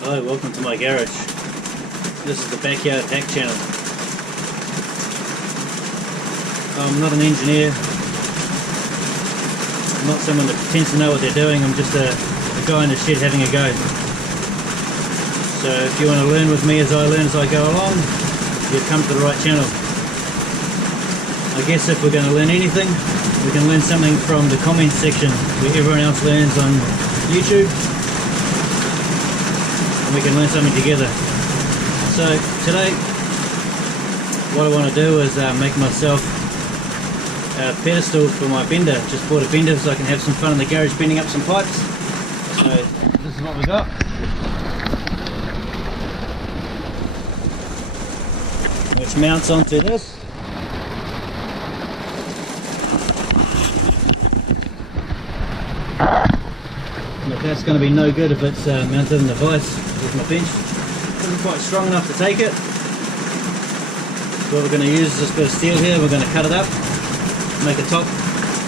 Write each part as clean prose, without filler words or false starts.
Hello, welcome to my garage. This is the Backyard Hack channel. I'm not an engineer. I'm not someone that pretends to know what they're doing. I'm just a guy in the shed having a go. So if you want to learn with me as I learn as I go along, you've come to the right channel. I guess if we're going to learn anything, we can learn something from the comments section where everyone else learns on YouTube. And we can learn something together. So today what I want to do is make myself a pedestal for my bender. Just bought a bender so I can have some fun in the garage bending up some pipes. So this is what we got. Which mounts onto this. Look, that's going to be no good if it's mounted in the vise with my bench. Isn't quite strong enough to take it. So what we're going to use is this bit of steel here. We're going to cut it up, make a top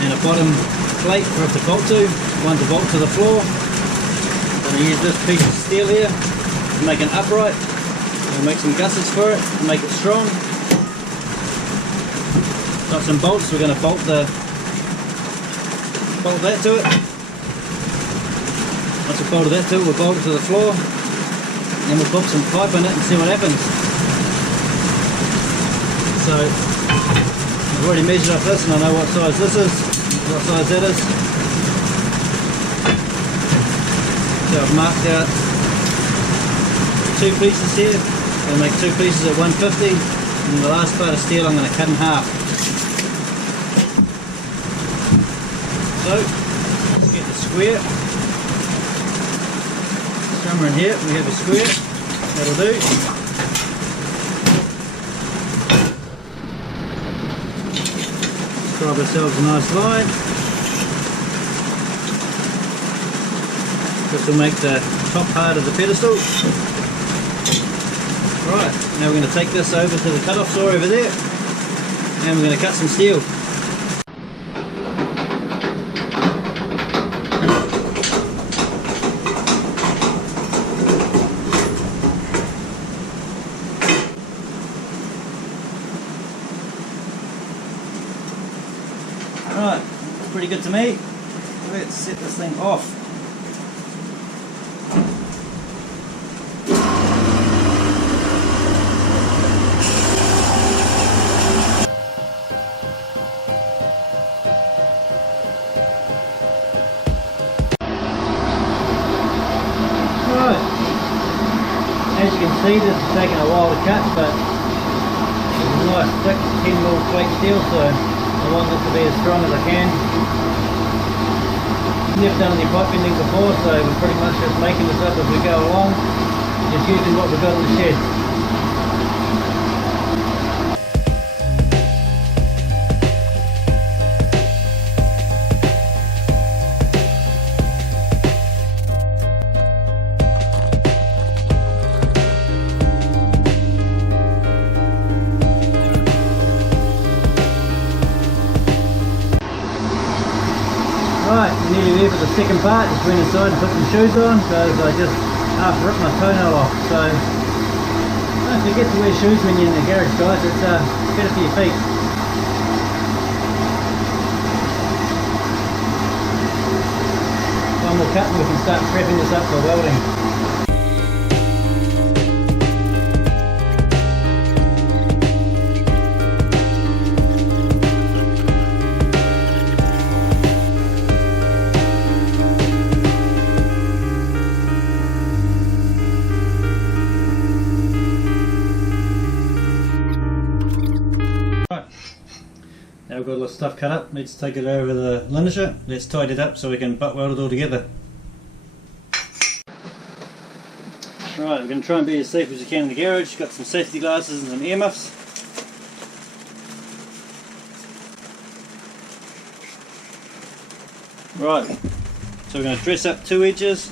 and a bottom plate for it to bolt to. One to bolt to the floor. I'm going to use this piece of steel here to make an upright. We'll make some gussets for it to make it strong. Got some bolts. We're going to bolt that to it. Once we've bolted that to it, we'll bolt it to the floor. And we'll put some pipe in it and see what happens. So I've already measured up this and I know what size this is, what size that is. So I've marked out two pieces here. I'll make two pieces at 150 and the last part of steel I'm going to cut in half. So let's get the square. Somewhere in here we have a square, that'll do. Grab ourselves a nice line. This will make the top part of the pedestal. Right, now we're going to take this over to the cut-off saw over there and we're going to cut some steel. Right, pretty good to me. Let's set this thing off. Right, as you can see, this is taking a while to cut, but it's a nice thick 10mm plate steel, so I want this to be as strong as I can. Never done any pipe bending before, so we're pretty much just making this up as we go along, just using what we've got in the shed. Right, we're nearly there for the second part. Just went inside and put some shoes on because I just half ripped my toenail off. So don't forget to wear shoes when you're in the garage, guys. It's better for your feet. One more cut and we can start prepping this up for welding. Now we've got all the stuff cut up, let's take it over the linisher, let's tidy it up so we can butt weld it all together. Right, we're going to try and be as safe as you can in the garage. Got some safety glasses and some earmuffs. Right, so we're going to dress up two edges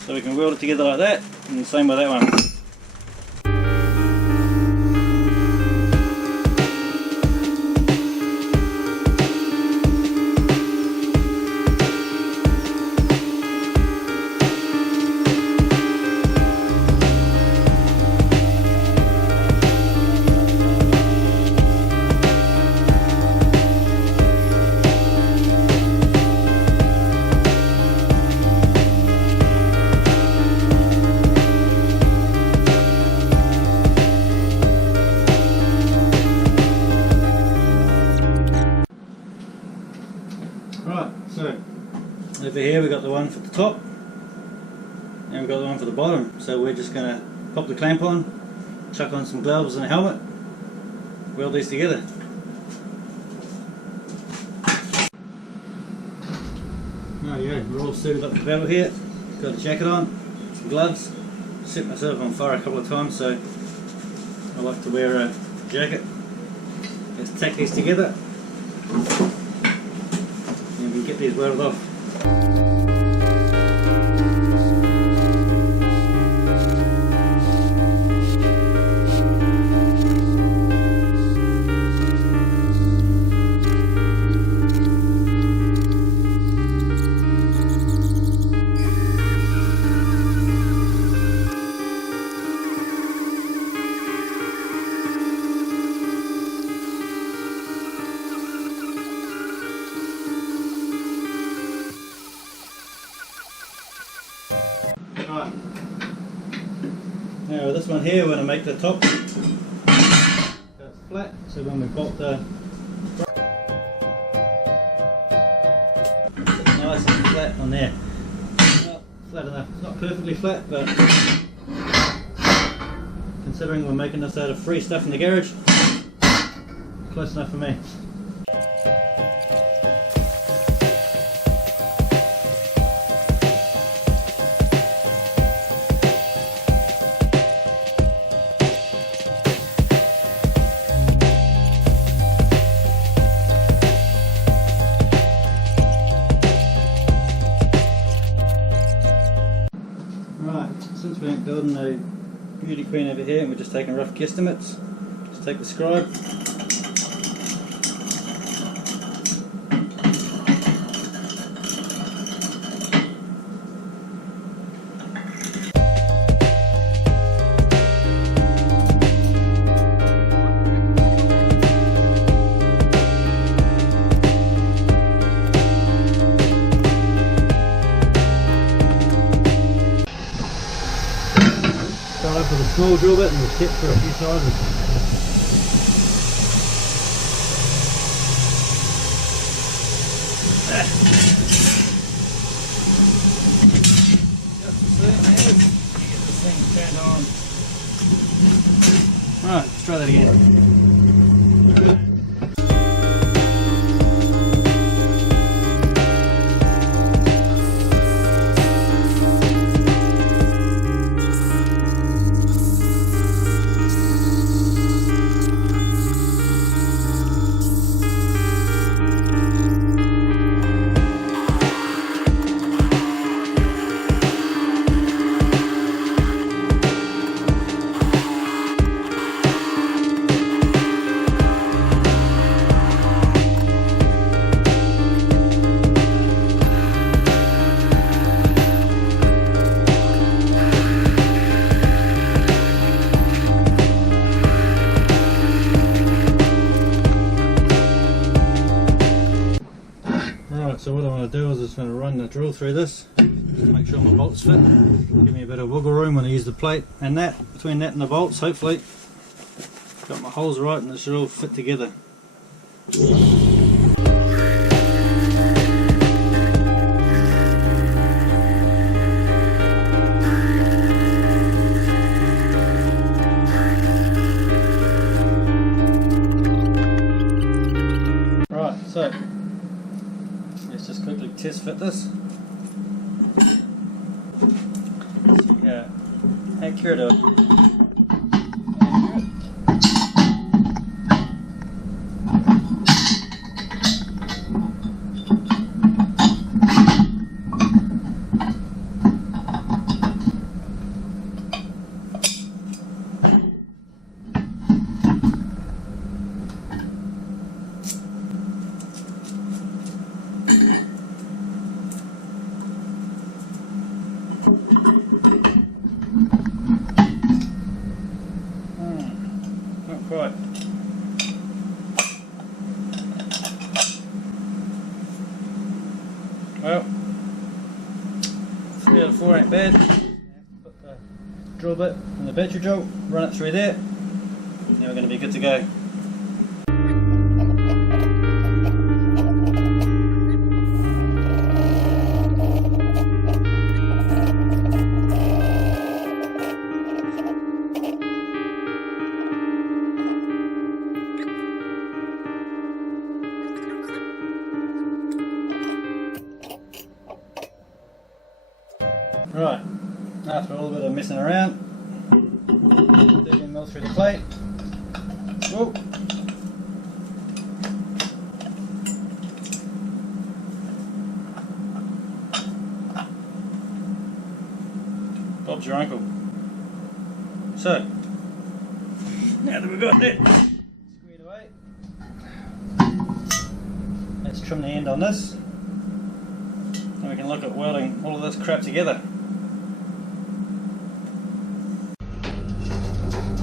so we can weld it together like that, and the same with that one. for here, we've got the one for the top and we've got the one for the bottom. So we're just going to pop the clamp on, chuck on some gloves and a helmet, weld these together. There you go, we're all suited up for battle here. Got a jacket on, some gloves. Set myself on fire a couple of times, so I like to wear a jacket. Let's tack these together and we get these welded off. Right. Now with this one here, we're going to make the top flat, so when we pop the nice and flat on there. Well, flat enough. It's not perfectly flat, but considering we're making this out of free stuff in the garage, close enough for me. Since we ain't building a beauty queen over here and we're just taking rough guesstimates, just take the scribe, with a small drill bit and we'll tip for a few sizes. Just the same as get this thing turned on. Alright, let's try that again. So what I want to do is just going to run the drill through this, just make sure my bolts fit, give me a bit of wiggle room when I use the plate, and that, between that and the bolts, hopefully, got my holes right and this should all fit together. Right, so let's just quickly test fit this. See how accurate or not quite. Well, 3 out of 4 ain't bad. Put the drill bit and the battery drill, run it through there. Now we're going to be good to go. Right, after a little bit of messing around, 13mm through the plate. Whoa. Bob's your uncle. So, now that we've got that squared away, let's trim the end on this, and we can look at welding all of this crap together.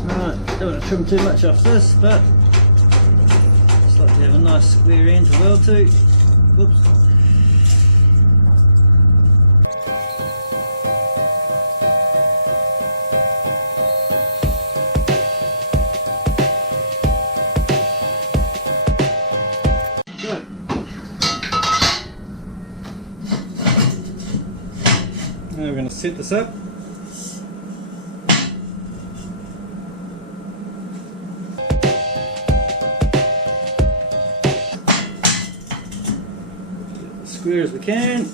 Alright, don't want to trim too much off this, but just like to have a nice square end to weld to. Whoops. Now we're going to set this up. As square as we can.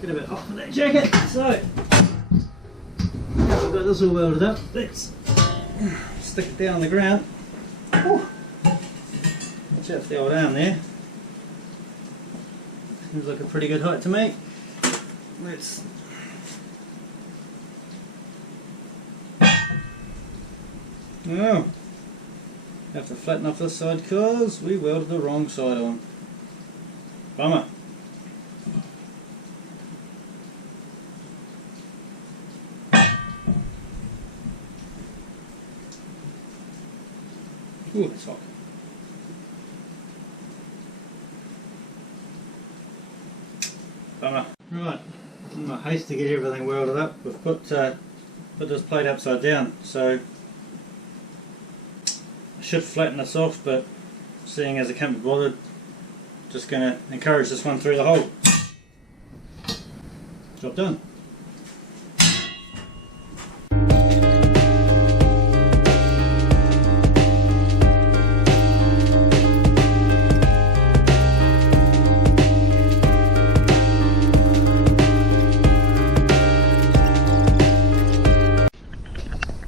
Get a bit hot for that jacket, so now we've got this all welded up, let's stick it down on the ground. Whew. Watch out for the old arm there. Seems like a pretty good height to me. Let's have to flatten off this side because we welded the wrong side on. Bummer. Ooh, it's hot. Bummer. Right, in my haste to get everything welded up, we've put this plate upside down, so I should flatten this off, but seeing as I can't be bothered, just going to encourage this one through the hole. Job done.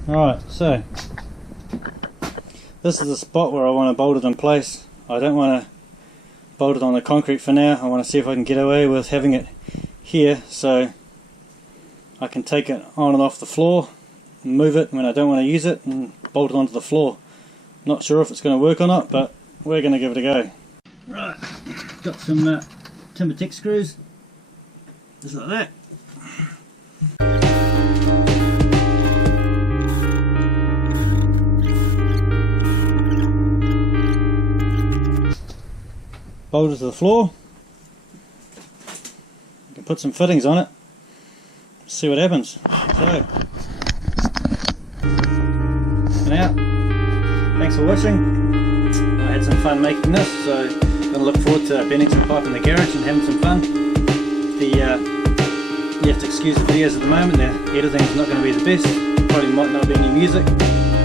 Alright, so this is the spot where I want to bolt it in place. I don't want to bolt it on the concrete for now. I want to see if I can get away with having it here so I can take it on and off the floor and move it when I don't want to use it and bolt it onto the floor. Not sure if it's going to work or not, but we're going to give it a go. Right, got some TimberTech screws, just like that. Bolt it to the floor. You can put some fittings on it, see what happens. So, for now, thanks for watching. I had some fun making this, so I'm going to look forward to bending some pipe in the garage and having some fun. You have to excuse the videos at the moment, the editing's not going to be the best, probably might not be any music,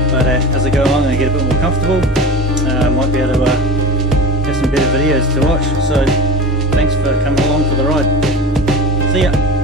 but as I go on and I get a bit more comfortable, I might be able to have some better videos to watch. So thanks for coming along for the ride. See ya.